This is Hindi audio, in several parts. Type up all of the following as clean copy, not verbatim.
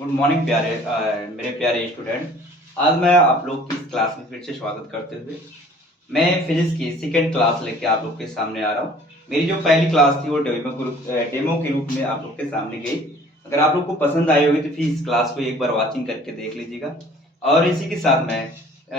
गुड मॉर्निंग प्यारे मेरे प्यारे स्टूडेंट। आज मैं आप लोग की इस क्लास में फिर से स्वागत करते हुए मैं फिजिक्स की सेकेंड क्लास लेके आप लोग के सामने आ रहा हूँ। मेरी जो पहली क्लास थी वो डेमो के रूप में आप लोग के सामने गई। अगर आप लोग को पसंद आई होगी तो फिर इस क्लास को एक बार वॉचिंग करके देख लीजिएगा। और इसी के साथ मैं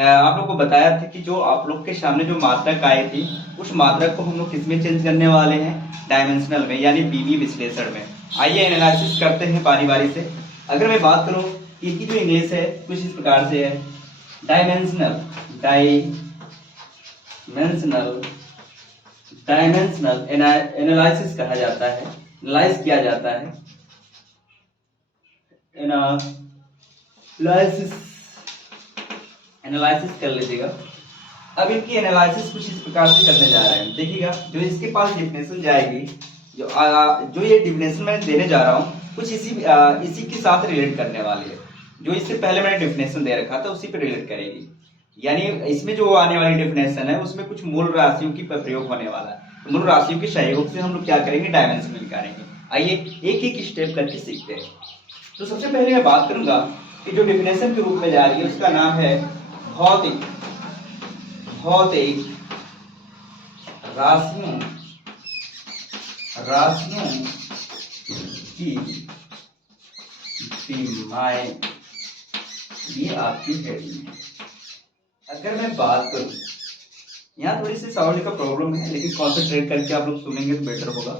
आप लोग को बताया था कि जो आप लोग के सामने जो मात्रक आई थी उस मात्रक को हम लोग किस में चेंज करने वाले हैं, डायमेंशनल में यानी बीवी विश्लेषण में। आइए एनालिसिस करते हैं बारी बारी से। अगर मैं बात करूं इनकी जो इंग्लिश है कुछ इस प्रकार से है, डायमेंशनल डायमेंशनल एनालिसिस कहा जाता है, एनालाइज किया जाता है, एनालिसिस एनालिसिस कर लीजिएगा। अब इनकी एनालिसिस कुछ इस प्रकार से करने जा रहे हैं। देखिएगा जो इसके पास डिफिनेशन जाएगी, जो ये डिफिनेशन मैं देने जा रहा हूँ कुछ इसी के साथ रिलेट करने वाली है। जो इससे पहले मैंने डिफिनेशन दे रखा था उसी पे रिलेट करेगी। यानी इसमें जो आने वाली डिफिनेशन है उसमें कुछ मूल राशियों की प्रयोग होने वाला है। मूल राशियों के सहयोग से हम लोग क्या करेंगे, डायमेंशन निकालेंगे। आइए एक एक स्टेप करके सीखते हैं। तो सबसे पहले मैं बात करूंगा कि जो डिफिनेशन के रूप में जा रही है उसका नाम है भौतिक राशियों की विमाएं। ये आपकी हेडिंग है। अगर मैं बात करूं, यहाँ थोड़ी सी साउंड का प्रॉब्लम है लेकिन कॉन्सेंट्रेट करके आप लोग सुनेंगे तो बेटर होगा।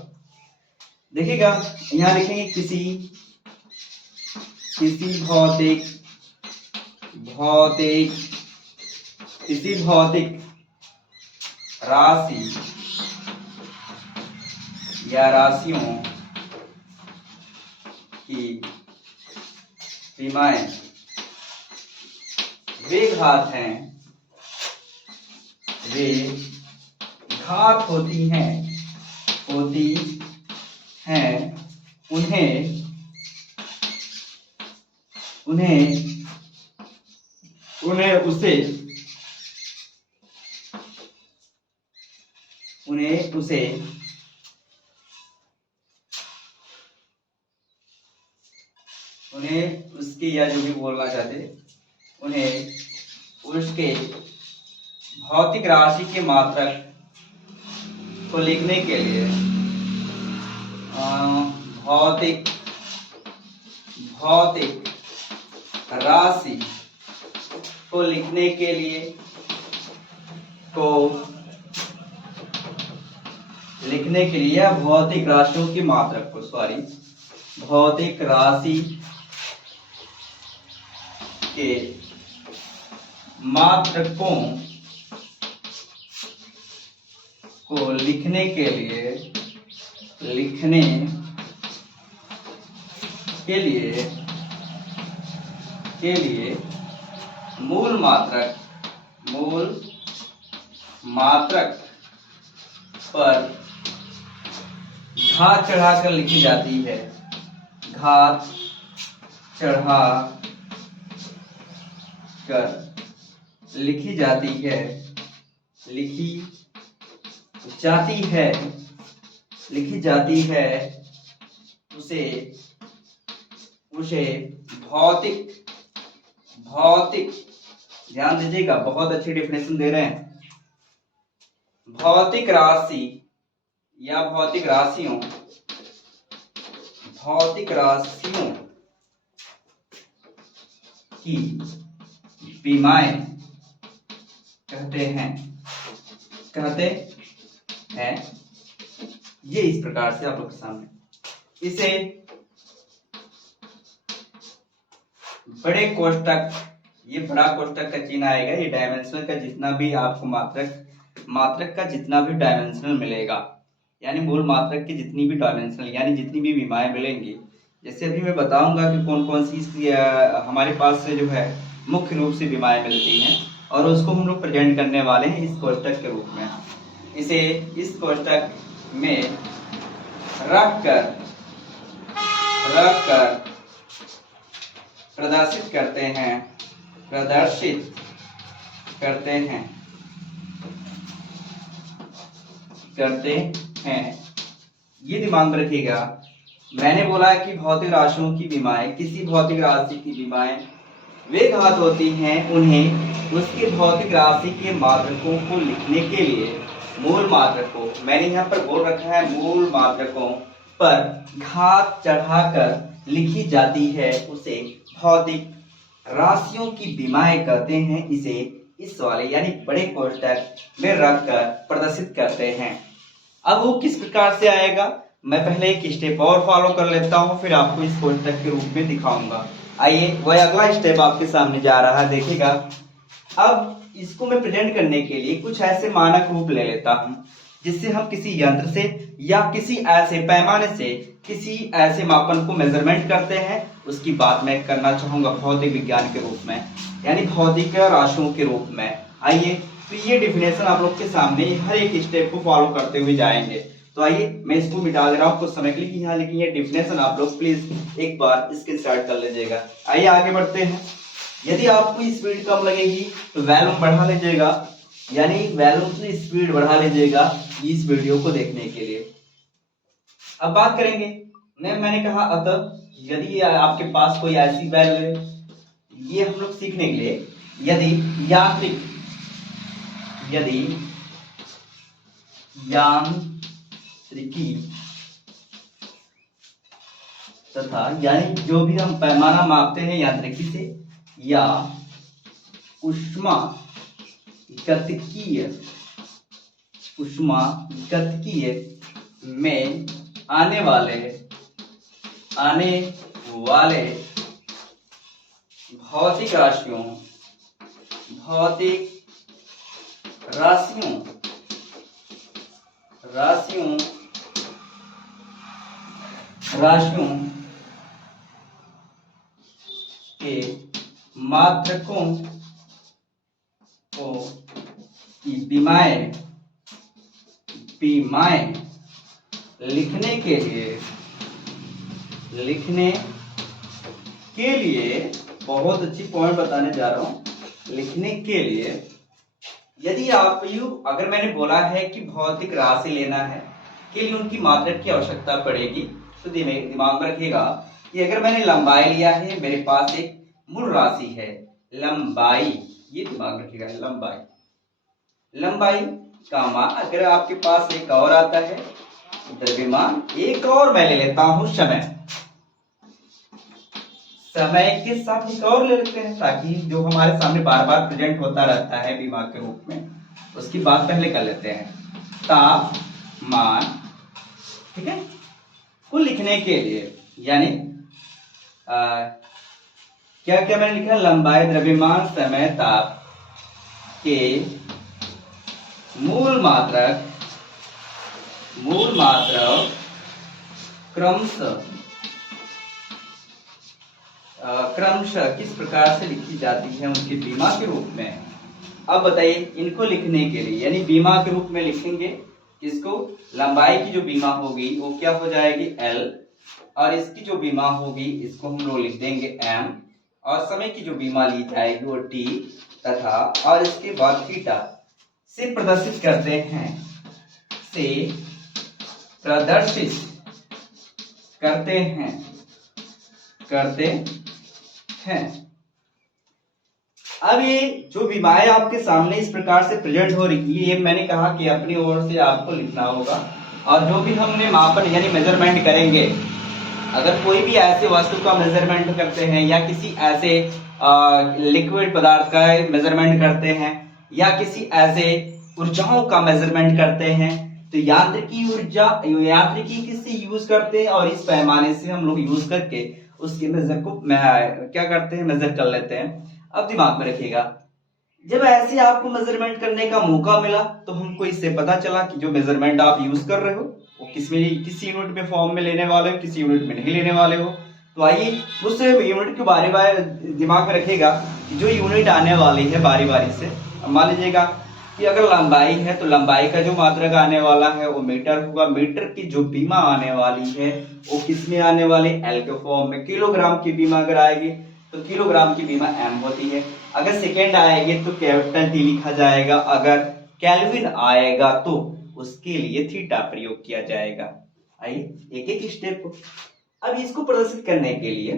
देखिएगा यहाँ लिखेंगे किसी भौतिक राशि या राशियों की विमाएं वे घात होती हैं उन्हें उसके या जो भी बोलना चाहते उन्हें उसके भौतिक राशि के मात्रक को लिखने के लिए भौतिक राशि को लिखने के लिए या भौतिक राशियों की मात्रक को भौतिक राशि के मात्रकों को लिखने के लिए मूल मात्रक पर घात चढ़ाकर लिखी जाती है। घात चढ़ा कर लिखी जाती है उसे भौतिक ध्यान दीजिएगा, बहुत अच्छी डेफिनेशन दे रहे हैं। भौतिक राशि या भौतिक राशियों की विमाएं कहते हैं। ये इस प्रकार से आप लोग के सामने इसे बड़े कोष्टक, ये बड़ा कोष्टक का चिन्ह आएगा। ये डायमेंशनल का जितना भी आपको मात्रक का जितना भी डायमेंशनल मिलेगा, यानी मूल मात्रक की जितनी भी डायमेंशनल यानी जितनी भी विमाएं मिलेंगी, जैसे अभी मैं बताऊंगा कि कौन कौन सी हमारे पास से जो है मुख्य रूप से विमाएं मिलती हैं और उसको हम लोग प्रेजेंट करने वाले हैं इस कोष्टक के रूप में। इसे इस कोष्टक में रख कर प्रदर्शित करते हैं। ये दिमाग में रखिएगा मैंने बोला कि भौतिक राशियों की विमाएं, किसी भौतिक राशि की विमाएं वे घात होती हैं, उन्हें उसके भौतिक राशि के मात्रकों को लिखने के लिए मूल मात्रकों, मैंने यहाँ पर बोल रखा है मूल मात्रकों पर घात चढ़ाकर लिखी जाती है, उसे भौतिक राशियों की विमाएं कहते हैं। इसे इस वाले यानी बड़े कोष्ठक में रखकर प्रदर्शित करते हैं। अब वो किस प्रकार से आएगा, मैं पहले एक स्टेप और फॉलो कर लेता हूं, फिर आपको इस कोष्ठक के रूप में दिखाऊंगा। आइए वह अगला स्टेप आपके सामने जा रहा है, देखिएगा। अब इसको मैं प्रेजेंट करने के लिए कुछ ऐसे मानक रूप ले लेता हूं, जिससे हम किसी यंत्र से या किसी ऐसे पैमाने से किसी ऐसे मापन को मेजरमेंट करते हैं, उसकी बात मैं करना चाहूंगा भौतिक विज्ञान के रूप में, यानी भौतिक राशियों के रूप में। आइए तो ये डिफिनेशन आप लोग के सामने हर एक स्टेप को फॉलो करते हुए जाएंगे। तो आइए मैं इसको मिटा दे रहा हूँ कुछ समय के लिए, यहाँ लेकिन ये डिफिनेशन आप लोग प्लीज एक बार इसके स्टार्ट कर लीजिएगा। आइए आगे बढ़ते हैं। यदि आपको स्पीड कम लगेगी तो वॉल्यूम बढ़ा लीजिएगा, यानी वॉल्यूम से स्पीड बढ़ा लीजिएगा इस वीडियो को देखने के लिए। अब बात करेंगे, मैंने कहा अतः यदि आपके पास कोई ऐसी वैल्यू है, ये हम लोग सीखने के लिए, यदि यांत्रिकी तथा यानी जो भी हम पैमाना मापते हैं यांत्रिकी से या ऊष्मागतिकीय में आने वाले भौतिक राशियों के मात्रकों की विमाएं लिखने के लिए बहुत अच्छी पॉइंट बताने जा रहा हूं। लिखने के लिए यदि आप अगर मैंने बोला है कि भौतिक राशि लेना है के लिए उनकी मात्रक की आवश्यकता पड़ेगी, तो दिमाग में रखिएगा कि अगर मैंने लंबाई लिया है, मेरे पास एक मूल राशि है लंबाई, ये दिमाग में रखिएगा लंबाई का मान। अगर आपके पास एक और आता है द्रव्यमान, एक और मैं ले लेता हूं समय के साथ एक और ले लेते हैं, ताकि जो हमारे सामने बार बार प्रेजेंट होता रहता है दिमाग के रूप में, उसकी बात पहले कर लेते हैं। तापमान, ठीक है, को लिखने के लिए यानी क्या क्या मैंने लिखा, लंबाई, द्रव्यमान, समय, ताप के मूल मात्रक क्रमशः किस प्रकार से लिखी जाती है उनकी बीमा के रूप में। अब बताइए, इनको लिखने के लिए यानी बीमा के रूप में लिखेंगे इसको, लंबाई की जो बीमा होगी वो क्या हो जाएगी L, और इसकी जो बीमा होगी इसको हम लोग लिख देंगे M, और समय की जो बीमा ली जाएगी वो T तथा, और इसके बाद थीटा से प्रदर्शित करते हैं। अब ये जो विमाएं आपके सामने इस प्रकार से प्रेजेंट हो रही है, ये मैंने कहा कि अपनी ओर से आपको लिखना होगा, और जो भी हमने मापन यानी मेजरमेंट करेंगे, अगर कोई भी ऐसे वस्तु का मेजरमेंट करते हैं या किसी ऐसे लिक्विड पदार्थ का मेजरमेंट करते हैं या किसी ऐसे ऊर्जाओं का मेजरमेंट करते हैं, तो यांत्रिकी किससे यूज करते हैं, और इस पैमाने से हम लोग यूज करके उसके मेजर को क्या करते हैं, मेजर कर लेते हैं। अब दिमाग में रखिएगा, जब ऐसे आपको मेजरमेंट करने का मौका मिला तो हमको इससे पता चला कि जो मेजरमेंट आप यूज कर रहे हो वो किस यूनिट में फॉर्म में लेने वाले हो, किस यूनिट में नहीं लेने वाले हो। तो आइए उस यूनिट के बारे में दिमाग में रखिएगा कि जो यूनिट आने वाली है बारी बारी से। मान लीजिएगा कि अगर लंबाई है तो लंबाई का जो मात्रक आने वाला है वो मीटर होगा, मीटर की जो बीमा आने वाली है वो किस में आने वाली, एल के फॉर्म में। किलोग्राम की बीमा अगर आएगी तो किलोग्राम की बीमा एम होती है, अगर सेकेंड आएगी तो कैपिटल टी लिखा जाएगा, अगर केल्विन आएगा तो उसके लिए थीटा प्रयोग किया जाएगा। आइए एक एक स्टेप अब इसको प्रदर्शित करने के लिए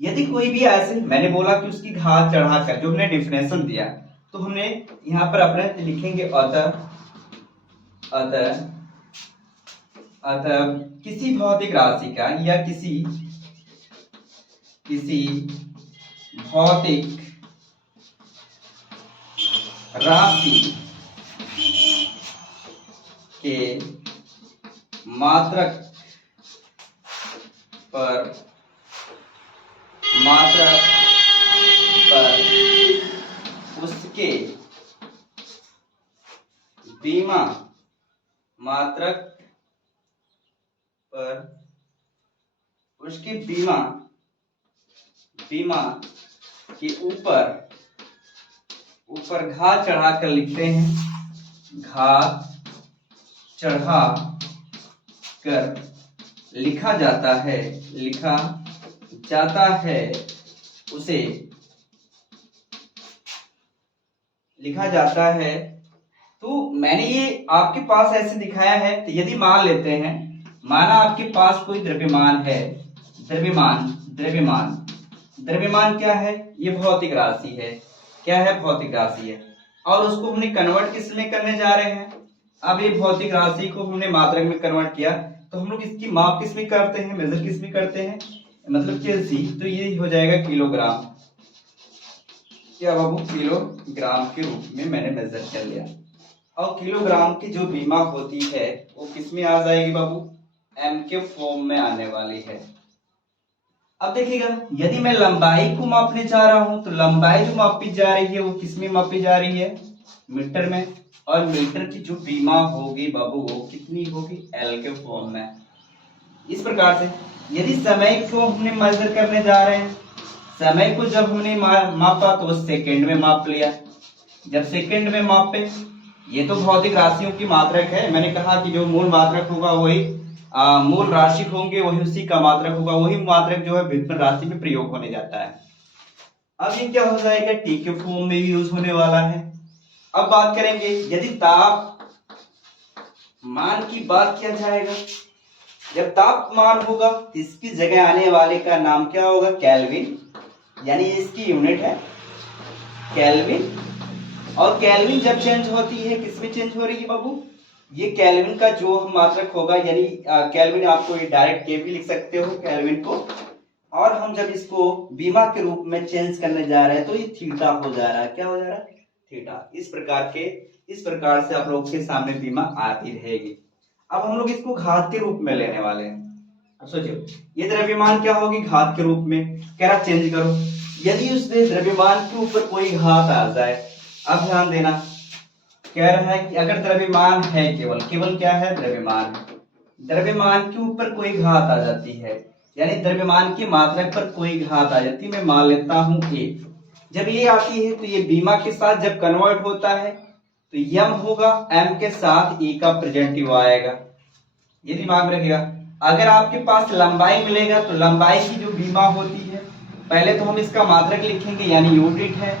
यदि कोई भी ऐसे, मैंने बोला कि उसकी घात चढ़ाकर जो हमने डिफिनेशन दिया, तो हमने यहाँ पर अपने लिखेंगे अतः किसी भौतिक राशि का या किसी भौतिक राशि के मात्रक पर उसके बीमा मात्रक पर उसके बीमा के ऊपर घात चढ़ाकर लिखते हैं। घात चढ़ा कर लिखा जाता है उसे लिखा जाता है। तो मैंने ये आपके पास ऐसे दिखाया है। तो यदि मान लेते हैं, माना आपके पास कोई द्रव्यमान है, द्रव्यमान क्या है? ये भौतिक राशि है। क्या है? भौतिक राशि है। और उसको हमने कन्वर्ट किस में करने जा रहे हैं? अब ये भौतिक राशि को हमने मात्रक में कन्वर्ट किया, तो हम लोग इसकी माप किस में करते हैं? मेजर किस में करते हैं? मतलब केजी। तो ये हो जाएगा किलोग्राम। क्या बाबू? किलोग्राम के रूप में मैंने मेजर कर लिया। और किलोग्राम की जो बीमा होती है वो किस में आ जाएगी बाबू? एम के फॉर्म में आने वाली है। अब देखिएगा, यदि मैं लंबाई को मापने जा रहा हूं तो लंबाई जो मापी जा रही है वो किस में मापी जा रही है? मीटर में। और मीटर की जो बीमा होगी बाबू वो कितनी होगी? एल के फॉर्म में। इस प्रकार से यदि समय को हमने मेजर करने जा रहे हैं, समय को जब हमने मापा तो सेकंड में माप लिया। जब सेकंड में मापे, ये तो भौतिक राशियों की मात्रक है। मैंने कहा कि जो मूल मात्रक होगा वही मूल राशि होंगे, वही उसी का मात्रक होगा, वही मात्रक जो है व्युत्पन्न राशि में प्रयोग होने जाता है। अब ये क्या हो जाएगा? टी के फॉर्म में यूज होने वाला है। अब बात करेंगे, यदि तापमान की बात किया जाएगा, जब तापमान होगा तो इसकी जगह आने वाले का नाम क्या होगा? केल्विन। यानी इसकी यूनिट है केल्विन। और केल्विन जब चेंज होती है, किसमें चेंज हो रही है बाबू? ये केल्विन का जो मात्रक होगा, यानी केल्विन आपको ये डायरेक्ट के भी लिख सकते हो केल्विन को। और हम जब इसको बीमा के रूप में चेंज करने जा रहे हैं तो ये थीटा हो जा रहा है। क्या हो जा रहा है? थीटा। इस प्रकार से आप लोग के सामने बीमा आती रहेगी। अब हम लोग इसको घात के रूप में लेने वाले हैं। अब सोचिए, ये द्रव्यमान क्या होगी? घात के रूप में। कह रहा चेंज करो। यदि उस द्रव्यमान के ऊपर कोई घात आ जाए, अब ध्यान देना, कह रहा है कि अगर द्रव्यमान है, केवल क्या है? द्रव्यमान के ऊपर कोई घात आ जाती है, यानी द्रव्यमान की मात्रक पर कोई घात आ जाती है। मैं मान लेता हूं ए। जब ये आती है तो ये बीमा के साथ जब कन्वर्ट होता है तो यम होगा, एम के साथ ई का प्रेजेंटिव आएगा। ये दिमाग में रखिएगा। अगर आपके पास लंबाई मिलेगा तो लंबाई की जो बीमा होती है, पहले तो हम इसका मात्रक लिखेंगे, यानी यूनिट है।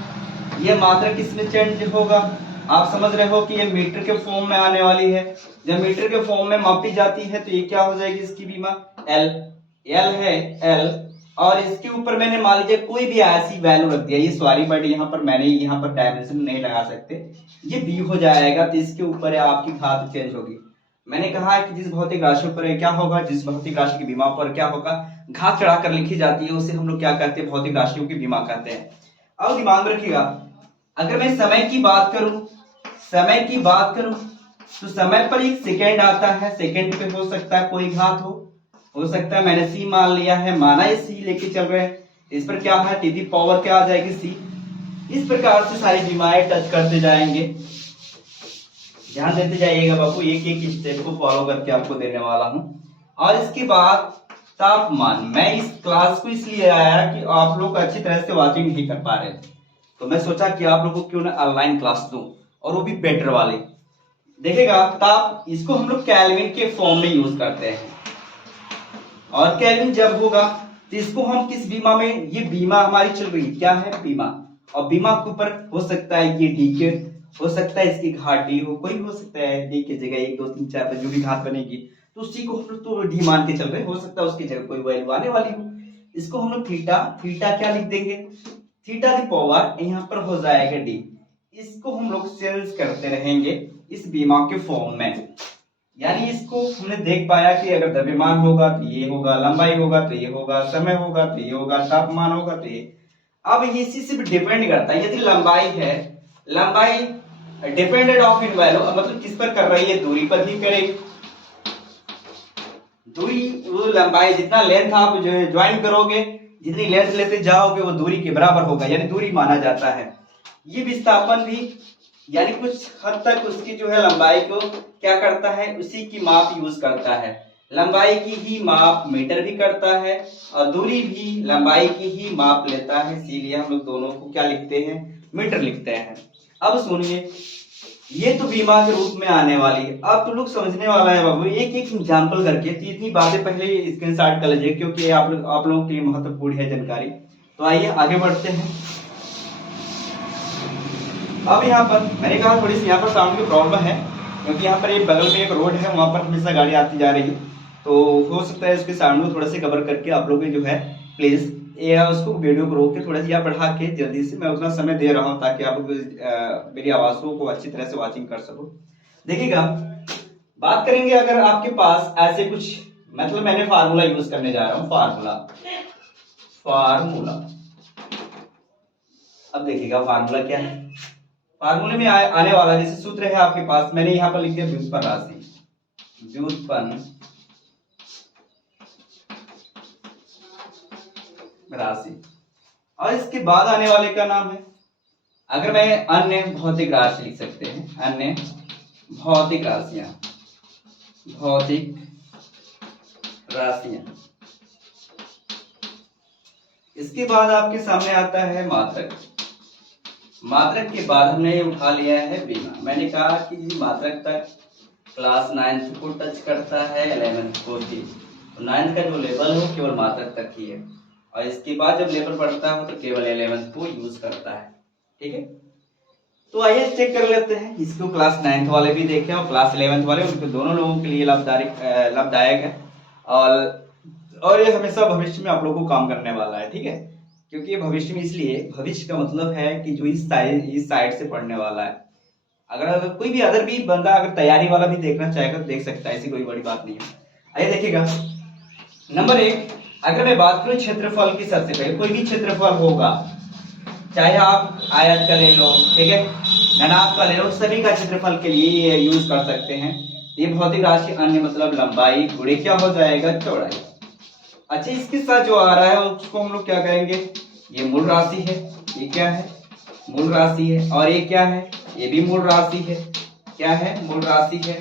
ये मात्रक किसमें चेंज होगा? आप समझ रहे हो कि ये मीटर के फॉर्म में आने वाली है। जब मीटर के फॉर्म में मापी जाती है तो ये क्या हो जाएगी? इसकी बीमा एल है एल। और इसके ऊपर मैंने मान लीजिए कोई भी ऐसी वैल्यू रख दिया, ये सॉरी बट यहाँ पर डायमेंशन नहीं लगा सकते, ये बी हो जाएगा। तो इसके ऊपर आपकी घात चेंज होगी। मैंने कहा कि जिस भौतिक राशि पर क्या होगा, जिस भौतिक राशि की बीमा पर क्या होगा? घात चढ़ाकर लिखी जाती है, उसे हम लोग क्या कहते हैं? भौतिक राशियों की बीमा कहते हैं। अब दिमाग में रखिएगा, अगर मैं समय की बात करूं तो समय पर एक सेकेंड आता है। सेकेंड पे हो सकता है कोई घात हो सकता है। मैंने सी मान लिया है, माना ये सी लेके चल रहे हैं। इस पर क्या है? टी दी पावर क्या आ जाएगी? सी। इस प्रकार से सारी बीमाएं टच करते जाएंगे। ध्यान देते जाइएगा बाबू, एक एक स्टेप को फॉलो करके आपको देने वाला हूं। और इसके बाद तापमान। मैं इस क्लास को इसलिए आया कि आप लोग अच्छी तरह से वॉचिंग नहीं कर पा रहे थे, तो मैं सोचा कि आप लोगों को क्यों ना ऑनलाइन क्लास दूं, और वो भी बेटर वाले। देखिएगा, ताप इसको हम लोग केल्विन के फॉर्म में यूज करते हैं। और केल्विन जब होगा तो इसको हम किस बीमा में? ये बीमा हमारी चल रही क्या है? बीमा। और बीमा के ऊपर हो सकता है ये डी के, हो सकता है इसकी घात डी हो, कोई हो सकता है डी की जगह 1 2 3 4 पर जो भी घात बनेगी तो उसी को हम लोग तो डी मान के चल रहे हैं, हो सकता है उसकी जगह कोई वैल्यू आने वाली हो। इसको हम लोग थीटा, थीटा क्या लिख देंगे, थीटा दी पावर यहाँ पर हो जाएगा डी। इसको हम लोग चेंज करते रहेंगे इस बीमा के फॉर्म में, यानी इसको हमने देख पाया कि अगर द्रव्यमान होगा तो ये होगा, लंबाई होगा तो ये होगा, समय होगा तो ये होगा, तापमान होगा तो ये। अब इसी से डिपेंड करता है, यदि लंबाई है, लंबाई डिपेंडेड ऑफ इन वैल्यू, मतलब किस पर कर रही है, दूरी पर ही करेगी। दूरी, वो लंबाई जितना लेंथ आप जो ज्वाइन करोगे, जितनी लेंथ लेते जाओगे वो दूरी के बराबर होगा, यानी दूरी माना जाता है। ये विस्थापन भी यानी कुछ हद तक उसकी जो है लंबाई को क्या करता है, उसी की माप यूज करता है। लंबाई की ही माप मीटर भी करता है और दूरी भी लंबाई की ही माप लेता है, इसीलिए हम लोग दोनों को क्या लिखते हैं, मीटर लिखते हैं। अब सुनिए, ये तो बीमा के रूप में आने वाली है। अब तो लोग समझने वाला है बाबू, एक एक एग्जाम्पल करके, तो इतनी बातें पहले स्क्रीनशॉट कर लीजिए क्योंकि आप लोगों के लिए महत्वपूर्ण है जानकारी। तो आइए आगे बढ़ते हैं। अब यहाँ पर मैंने कहा थोड़ी सी यहाँ पर साउंड की प्रॉब्लम है, क्योंकि यहाँ पर एक बगल में एक रोड है, वहां पर हमेशा गाड़ी आती जा रही है, तो हो सकता है इसके साउंड को थोड़ा सा कवर करके आप लोग जो है प्लीज या उसको वीडियो को रोक के थोड़ा सा या बढ़ा के जल्दी से, मैं उतना समय दे रहा हूँ ताकि आप लोग मेरी आवाज़ों को अच्छी तरह से वॉचिंग कर सको। देखिएगा, बात करेंगे अगर आपके पास ऐसे कुछ, मतलब मैंने फार्मूला यूज करने जा रहा हूँ, फार्मूला। अब देखिएगा फार्मूला क्या है, फार्मूले में आने वाला जैसे सूत्र है आपके पास, मैंने यहां पर लिख दिया व्युत्पन्न राशि, व्युत्पन्न राशि, और इसके बाद आने वाले का नाम है, अगर मैं अन्य भौतिक राशि लिख सकते हैं, अन्य भौतिक राशियां, भौतिक राशियां। इसके बाद आपके सामने आता है मात्रक, मात्रक के बाद हमने उठा लिया है बीमा। मैंने कहा कि मात्रक तक क्लास 9th को टच करता है, 11th को भी, तो 9th का जो लेवल है केवल मात्रक तक ही है, और इसके बाद जब लेवल बढ़ता है तो केवल 11th को यूज करता है। ठीक है, तो आइए चेक कर लेते हैं इसको। क्लास 9th वाले भी देखें और क्लास 11th वाले, उनको दोनों लोगों के लिए लाभदायक है, और ये हमेशा भविष्य में आप लोगों को काम करने वाला है। ठीक है, क्योंकि ये भविष्य में, इसलिए भविष्य का मतलब है कि जो इस साइड से पढ़ने वाला है। अगर कोई भी अदर भी बंदा अगर तैयारी वाला भी देखना चाहेगा तो देख सकता है, ऐसी कोई बड़ी बात नहीं है। आइए देखिएगा, नंबर 1, अगर मैं बात करूं क्षेत्रफल की, सबसे पहले कोई भी क्षेत्रफल होगा, चाहे आप आयत का ले लो, ठीक है, घनाभ का ले लो, सभी का क्षेत्रफल के लिए ये यूज कर सकते हैं। ये भौतिक राशि अन्य मतलब लंबाई गुणे क्या हो जाएगा, चौड़ाई। अच्छा, इसके साथ जो आ रहा है उसको हम लोग क्या कहेंगे, ये मूल राशि है, ये क्या है, मूल राशि है, और ये क्या है, ये भी मूल राशि है, क्या है, मूल राशि है।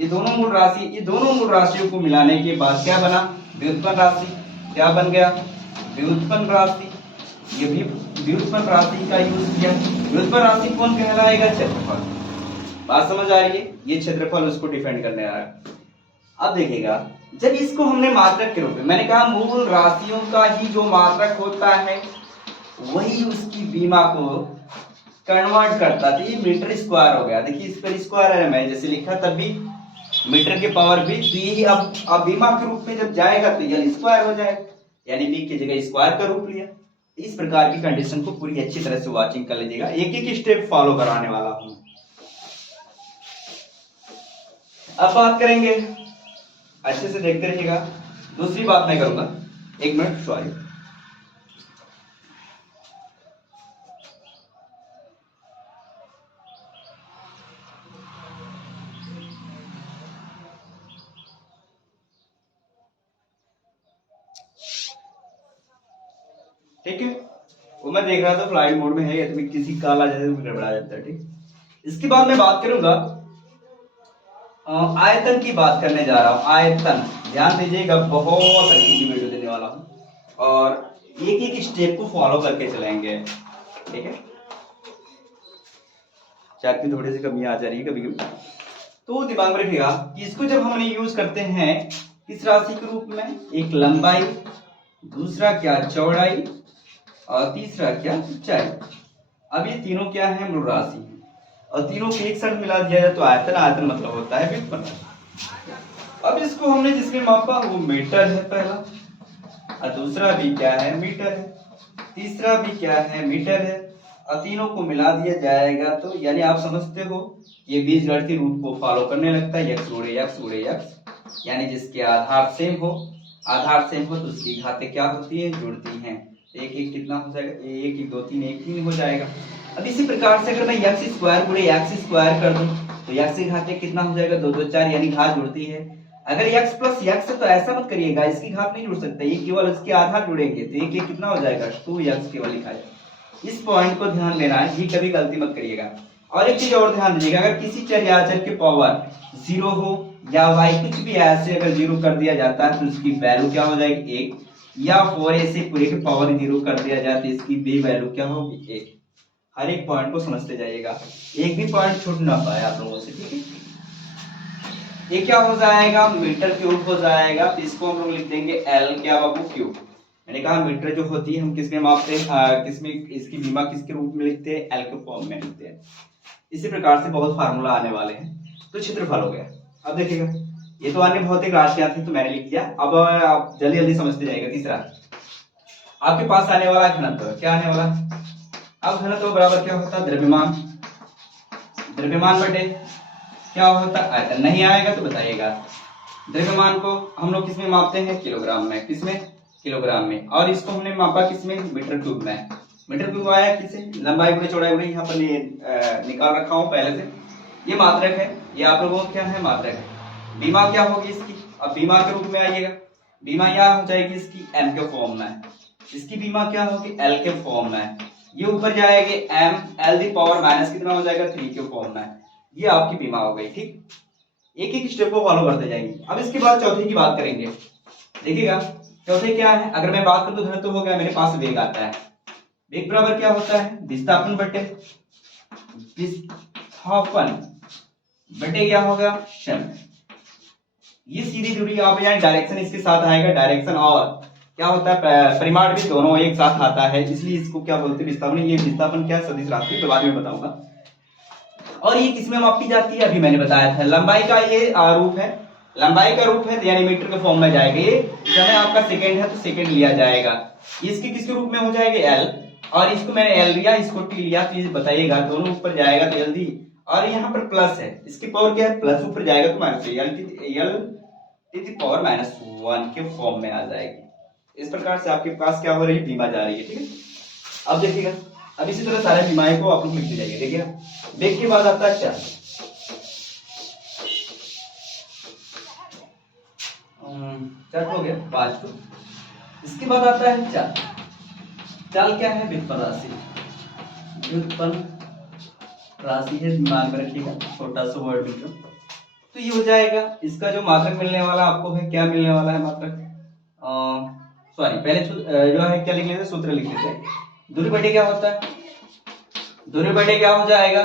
ये दोनों मूल राशि, ये दोनों मूल राशियों को मिलाने के बाद क्या बना, व्युत्पन्न राशि। क्या बन गया, व्युत्पन्न राशि। ये भी व्युत्पन्न राशि का यूज किया। व्युत्पन्न राशि कौन कहलाएगा, क्षेत्रफल। बात समझ आ रही है, ये क्षेत्रफल उसको डिफेंड करने आ रहा है। अब देखिएगा, जब इसको हमने मात्रक के रूप में, मैंने कहा मूल राशियों का ही जो मात्रक होता है वही उसकी बीमा को कन्वर्ट करता है। ये मीटर स्क्वायर हो गया, देखिए इस पर स्क्वायर है, मैं जैसे लिखा तब भी मीटर के पावर भी, तो यही अब बीमा के रूप में जब जाएगा तो ये स्क्वायर हो जाएगा, यानी बी की जगह स्क्वायर का रूप लिया। इस प्रकार की कंडीशन को पूरी अच्छी तरह से वॉचिंग कर लीजिएगा, एक एक स्टेप फॉलो कराने वाला हूं। अब बात करेंगे, अच्छे से देखते रहिएगा, दूसरी बात मैं करूंगा, 1 मिनट सॉरी। ठीक है, वो मैं देख रहा था फ्लाइट मोड में है, या तो किसी कॉल आ जाए तो गड़बड़ा जाता है। ठीक, इसके बाद मैं बात करूंगा, आयतन की बात करने जा रहा हूं। आयतन, ध्यान दीजिएगा, बहुत अच्छी वीडियो देने वाला हूं और एक एक स्टेप को फॉलो करके चलेंगे। ठीक है, शायद की थोड़ी सी कमी आ जा रही है कभी कभी, तो दिमाग में रखिएगा कि इसको जब हमने यूज करते हैं किस राशि के रूप में, एक लंबाई, दूसरा क्या चौड़ाई, और तीसरा क्या ऊंचाई। अब ये तीनों क्या है, मूल राशि है, और तीनों को एक साथ मिला दिया जाए तो आयतन। आयतन मतलब होता है व्युत्पन्न। अब इसको हमने जिसमें मापा वो मीटर है पहला, और दूसरा भी क्या है मीटर है, तीसरा भी क्या है मीटर है, और तीनों को मिला दिया जाएगा तो यानी आप समझते हो ये बीजगणितीय रूप को फॉलो करने लगता है, x गुणे x, यानी जिसके आधार सेम हो, तो उसकी घातें क्या होती है, जुड़ती हैं। एक एक कितना हो जाएगा, एक एक दो तीन, एक तीन हो जाएगा। अब इसी प्रकार से अगर मैं x स्क्वायर गुणे x स्क्वायर कर दूं तो x की घातें कितना हो जाएगा, दो दो चार, यानी घात जुड़ती है। अगर x प्लस x है तो ऐसा मत करिएगा, इसकी घात नहीं जुड़ सकता, ये केवल इसके आधार जुड़ेंगे, तो एक एक कितना हो जाएगा, 2x केवल लिखा जाएगा। इस पॉइंट को ध्यान देना है, ये कभी गलती मत करिएगा। और एक चीज और ध्यान दीजिएगा, अगर किसी चर या अचर के पावर 0 हो या y कुछ भी ऐसे अगर 0 कर दिया जाता है तो उसकी वैल्यू क्या हो जाएगी, 1, या 4a से पूरे के पावर 0 कर दिया जाए तो इसकी भी वैल्यू क्या होगी, 1। हर एक पॉइंट को समझते जाइएगा, एक भी पॉइंट छूट ना पाए आप लोगों से, ठीक है। ये क्या हो जाएगा, मीटर क्यूब हो जाएगा, तो इसको हम लोग लिख देंगे L क्या बाबू, क्यूब। मैंने कहा मीटर जो होती है हम किसमें मापते हैं, किसमें इसकी बीमा किसके रूप में लिखते हैं, L के फॉर्म में लिखते हैं। इसी प्रकार से बहुत फार्मूला आने वाले हैं। तो क्षेत्रफल हो गया। अब देखिएगा, ये तो अन्य भौतिक राशियां थी तो मैंने लिख दिया, अब आप जल्दी जल्दी समझते जाएगा। तीसरा आपके पास आने वाला घनत्व, क्या आने वाला, अब घनत्व बराबर क्या होता है, द्रव्यमान, द्रव्यमान बटे क्या होता है, आयतन। नहीं आएगा तो बताइएगा। द्रव्यमान को हम लोग किसमें मापते हैं, किलोग्राम में, किसमें, किलोग्राम में, और इसको हमने मापा किसमें, मीटर क्यूब में। मीटर क्यूब आया किसे, लंबाई गुणे चौड़ाई गुणे, यहाँ पर निकाल रखा हूं पहले से। ये मात्रक है, ये आप लोगों को क्या है, मात्रक है। बीमा क्या होगी इसकी, अब बीमा के रूप में आइएगा, बीमा यह हो जाएगी इसकी m के फॉर्म में, इसकी बीमा क्या होगी, l के फॉर्म में। ये ऊपर जाएगी m l the power minus कितना हो जाएगा, 3 के फॉर्म में। ये आपकी बीमा हो गई, ठीक। एक एक स्टेप को फॉलो करते जाएंगे। अब इसके बाद चौथे की बात करेंगे। देखिएगा चौथे क्या है, अगर मैं बात करूं तो घनत्व हो गया, मेरे पास वेग आता है। वेग बराबर क्या होता है, विस्थापन बटे, विस्थापन बटे क्या होगा, समय। ये सीधी दूरी आप यानी डायरेक्शन इसके साथ आएगा, डायरेक्शन और क्या होता है, परिमाण भी दोनों एक साथ आता है, इसलिए इसको क्या बोलते हैं, विस्थापन। ये विस्थापन क्या सदिश राशि, बाद में बताऊंगा। और ये किसमें मापी जाती है, अभी मैंने बताया था। लंबाई का ये रूप है, लंबाई का रूप है यानी मीटर के फॉर्म में जाएगा। ये समय आपका सेकंड है तो सेकंड लिया जाएगा। इसके किसके रूप में हो जाएगा, एल, और इसको मैंने एल लिया, इसको टी लिया, तो ये बताइएगा दोनों ऊपर जाएगा तो एल दी, और यहाँ पर प्लस है, इसकी पावर क्या है, प्लस, ऊपर जाएगा तो माइनस, एल टी पावर -1 के फॉर्म में आ जाएगी। इस प्रकार से आपके पास क्या हो रही है, बीमा जा रही है, ठीक है। अब देखिएगा, अब इसी तरह सारे बीमाएं को आप लोग लिखते जाइए। देखिए वेग के बाद आता है चाल, चाल हो गया 5 को। इसके बाद आता है चाल। चाल क्या है, व्युत्पन्न राशि, व्युत्पन्न राशि है, दिमाग में रखिएगा, छोटा सा वर्ड लिखो। तो ये हो जाएगा, इसका जो मात्रक मिलने वाला आपको है, क्या मिलने वाला है मात्रक, सॉरी पहले जो है क्या लिख लेते, सूत्र लिख लेते हैं। दूरी बटे क्या होता है, दूरी बटे क्या हो जाएगा,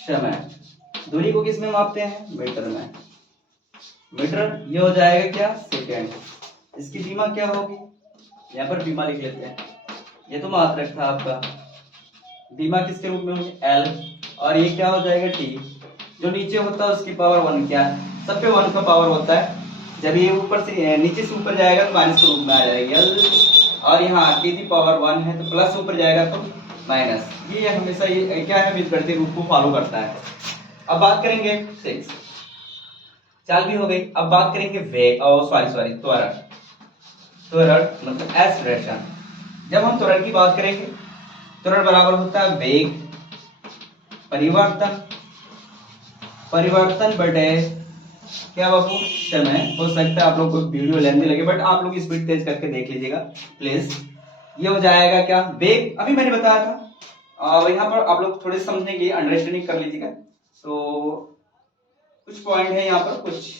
समय। दूरी को किस में मापते हैं, मीटर में, मीटर। ये हो जाएगा क्या, सेकंड। इसकी बीमा क्या होगी, यहाँ पर बीमा लिख लेते हैं। ये तो मात्रक था आपका, बीमा किसके रूप में होगी, एल, और ये क्या हो जाएगा, टी। जो नीचे होता है उसकी पावर 1, क्या सब पे 1 का पावर होता है। जब ये ऊपर से नीचे से ऊपर जाएगा तो माइनस के रूप में आ जाएगा एल, और यहाँ टी दी पावर 1 है तो प्लस ऊपर जाएगा तो माइनस। ये हमेशा ये क्या है, बीजगणितीय रूप को फॉलो करता है। अब बात करेंगे 6, चाल भी हो गई। अब बात करेंगे वेग, सॉरी त्वरण, त्वरण मतलब एक्सेलरेशन। जब हम त्वरण की बात करेंगे, त्वरण बराबर होता है वेग परिवर्तन, परिवर्तन बटे क्या बाबू, समय। हो सकता है आप लोग को वीडियो लेंदी लगे, बट आप लोग स्पीड तेज करके देख लीजिएगा प्लीज। ये हो जाएगा क्या, वेग, अभी मैंने बताया था। यहाँ पर आप लोग थोड़े समझने के लिए अंडरस्टैंडिंग कर लीजिएगा। तो कुछ पॉइंट है यहाँ पर, कुछ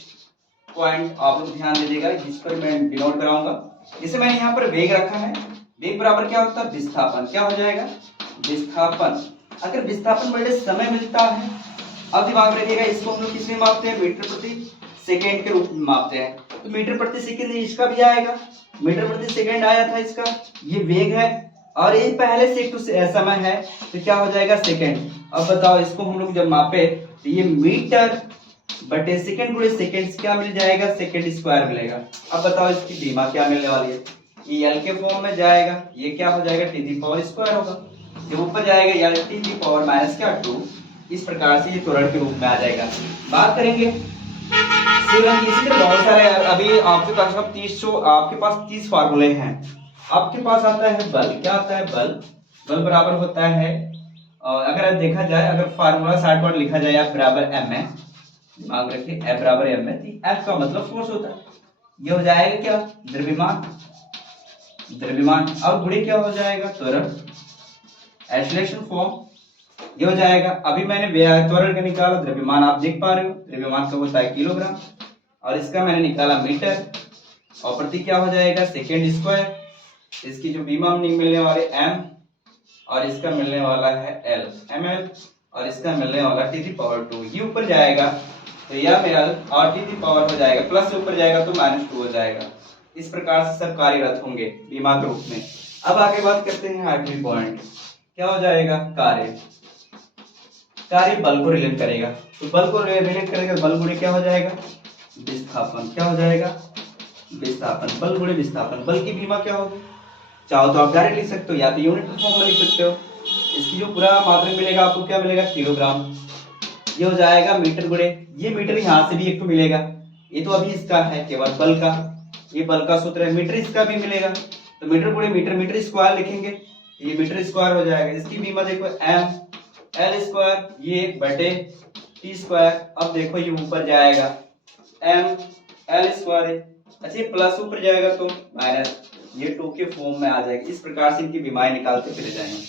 पॉइंट आप लोग ध्यान दीजिएगा, जिस पर मैं डिनोट कराऊंगा। जैसे मैंने यहाँ पर वेग रखा है, वेग बराबर क्या होता है, विस्थापन। क्या हो जाएगा, विस्थापन। अगर विस्थापन बटे समय मिलता है, अब दिमाग में रखिएगा, इसको हम लोग किसमें मापते हैं, मीटर प्रति सेकेंड के रूप में मापते हैं। तो मीटर प्रति सेकेंड इसका भी आएगा, मीटर प्रति सेकेंड आया था इसका, ये वेग है, और ये पहले से एक तो समय है तो क्या हो जाएगा, सेकेंड। अब बताओ इसको हम लोग जब मापे तो ये मीटर बटे सेकंड गुणे सेकंड क्या मिल जाएगा, सेकंड स्क्वायर मिलेगा। अब बताओ इसकी बीमा क्या मिलने वाली है, ये एल के फॉर्म में जाएगा, ये क्या हो जाएगा टी दी पावर स्क्वायर होगा। जब ऊपर जाएगा L T the power minus क्या 2, इस प्रकार से ये त्वरण के रूप में आ जाएगा। बात करेंगे इसी तरह बहुत सारे, अभी आपके पास अब 30 फार्मूले हैं। आपके पास आता है बल, क्या आता है बल, बल बराबर होता है अगर देखा जाए, अगर फार्मूला 60 वाट लिखा जाए F बराबर m है, दिमाग रखिए F बराबर m है, तो F का मतलब फोर्स होता है, ये हो जाएगा क्या द्रव्यमान, द्रव्यमान और गुणे क्या हो जाएगा त्वरण, एक्सेलरेशन फॉर्म, ये हो जाएगा। अभी मैंने त्वरण का निकाला, द्रव्यमान आप देख पा रहे हो, द्रव्यमान का होता है किलोग्राम और इसका मैंने निकाला मीटर, और प्रति क्या हो जाएगा सेकेंड स्क्वायर, इसकी जो बीमा मिलने वाले m और इसका मिलने वाला है L ml और इसका मिलने वाला टी दी पावर 2, ये ऊपर जाएगा तो यह ml और टी दी पावर हो जाएगा, प्लस से ऊपर जाएगा तो -2 हो जाएगा। इस प्रकार से सब कार्यरत होंगे बीमा के रूप में। अब आगे बात करते हैं आखिरी पॉइंट, क्या हो जाएगा कार्य, कार्य बल को रिलेट करेगा, तो बल को रिलेट करेगा, बल गुणे क्या हो जाएगा विस्थापन, क्या हो जाएगा विस्थापन, बल गुणे विस्थापन। बल की बीमा क्या होगी, चाहो तो आप डायरेक्ट लिख सकते हो या तो यूनिट फॉर्म में लिख सकते हो। इसकी जो पूरा मात्रक मिलेगा आपको क्या मिलेगा किलोग्राम, ये हो जाएगा मीटर गुणे, ये मीटर यहाँ से भी एक तो मिलेगा, ये तो अभी इसका है केवल बल का, ये बल का सूत्र है, मीटर इसका भी मिलेगा, तो मीटर गुणे मीटर, मीटर स्क्वायर लिखेंगे, ये मीटर स्क्वायर हो जाएगा। इसकी बीमा देखो m l स्क्वायर, ये बटे टी स्क्वायर, अब देखो ये ऊपर जाएगा m l स्क्वायर है, अच्छा ये प्लस ऊपर जाएगा तो माइनस, ये 2 के फॉर्म में आ जाएगा। इस प्रकार से इनकी बीमाएं निकालते फिर जाएंगे।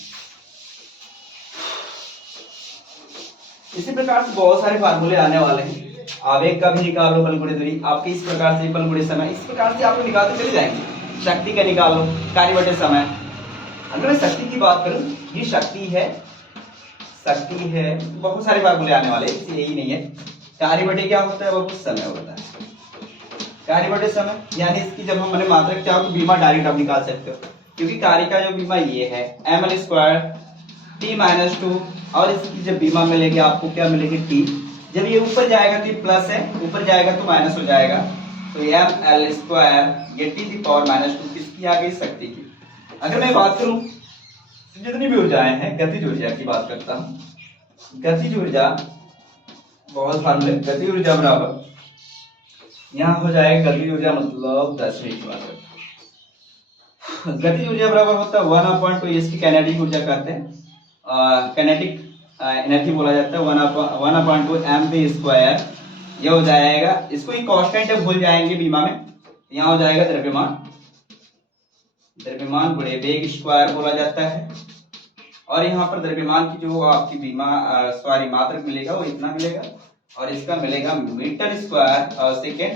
इसी प्रकार से बहुत सारे फार्मूले आने वाले हैं, आवेग का भी निकाल लो, बल गुणे दूरी, आपके इस प्रकार से बल गुणे समय, इस प्रकार से आप निकालते चले जाएंगे। शक्ति का निकाल लो, कार्य बटे समय, अगर मैं शक्ति की बात करूं, ये शक्ति है, शक्ति है, बहुत सारे फार्मूले आने वाले, यही नहीं है। कार्य बटे क्या होता है, वो समय होता है, कार्य बटे समय, यानी इसकी जब हम मैंने मात्रक चाहो तो बीमा डायरेक्ट आप निकाल सकते हो, क्योंकि कार्य का जो बीमा ये है ml स्क्वायर t-2, और इसकी जब बीमा मिलेगी आपको क्या मिलेगी t, जब ये ऊपर जाएगा तो प्लस है, ऊपर जाएगा तो माइनस हो जाएगा, तो ml स्क्वायर ये t दी पावर -2 किसकी आ गई शक्ति की। अगर मैं बात करूं जितनी भी ऊर्जाएं हैं, गतिज ऊर्जा की बात करता हूं, गतिज ऊर्जा बहुत फार्मूले, गतिज ऊर्जा बराबर यहाँ हो जाएगा, गतिज ऊर्जा मतलब 10 मिनट की बात करते हैं, गतिज ऊर्जा बराबर होता है 1/2, इसकी काइनेटिक ऊर्जा कहते हैं, काइनेटिक एनर्जी बोला जाता है 1/2 mv स्क्वायर, ये हो जाएगा, इसको ही कांस्टेंट भूल जाएंगे बीमा में, यहाँ हो जाएगा द्रव्यमान, द्रव्यमान गुणे वेग स्क्वायर बोला जाता है, और यहाँ पर द्रव्यमान की जो आपकी बीमा सॉरी मात्रक मिलेगा वो इतना मिलेगा, और इसका मिलेगा मीटर स्क्वायर और सेकेंड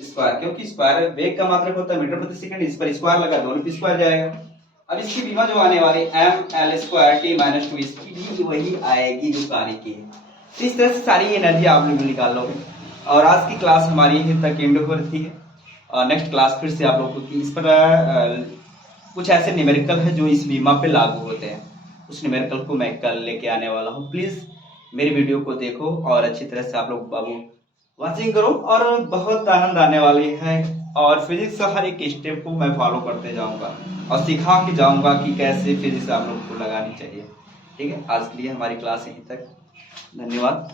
स्क्वायर, क्योंकि स्क्वायर वेग का मात्रक होता है मीटर प्रति सेकंड, इस पर स्क्वायर लगा दोनों पे स्क्वायर जाएगा। अब इसकी बीमा जो आने वाली ml स्क्वायर t-2, इसकी भी वही आएगी जो कार्य की है। तो इस तरह से सारी एनर्जी आप लोग निकाल लोगे, और आज की क्लास हमारी यहीं तक एंड हो रही है, और नेक्स्ट क्लास फिर से आप लोगों की इस पर कुछ ऐसे न्यूमेरिकल है जो इस बीमा पे लागू होते हैं, उस न्यूमेरिकल को मैं कल लेके आने वाला हूँ। प्लीज मेरी वीडियो को देखो और अच्छी तरह से आप लोग बाबू वॉचिंग करो, और बहुत आनंद आने वाली है, और फिजिक्स का हर एक स्टेप को मैं फॉलो करते जाऊंगा और सिखा के जाऊंगा कि कैसे फिजिक्स आप लोग को लगानी चाहिए। ठीक है, आज के लिए हमारी क्लास यहीं तक, धन्यवाद।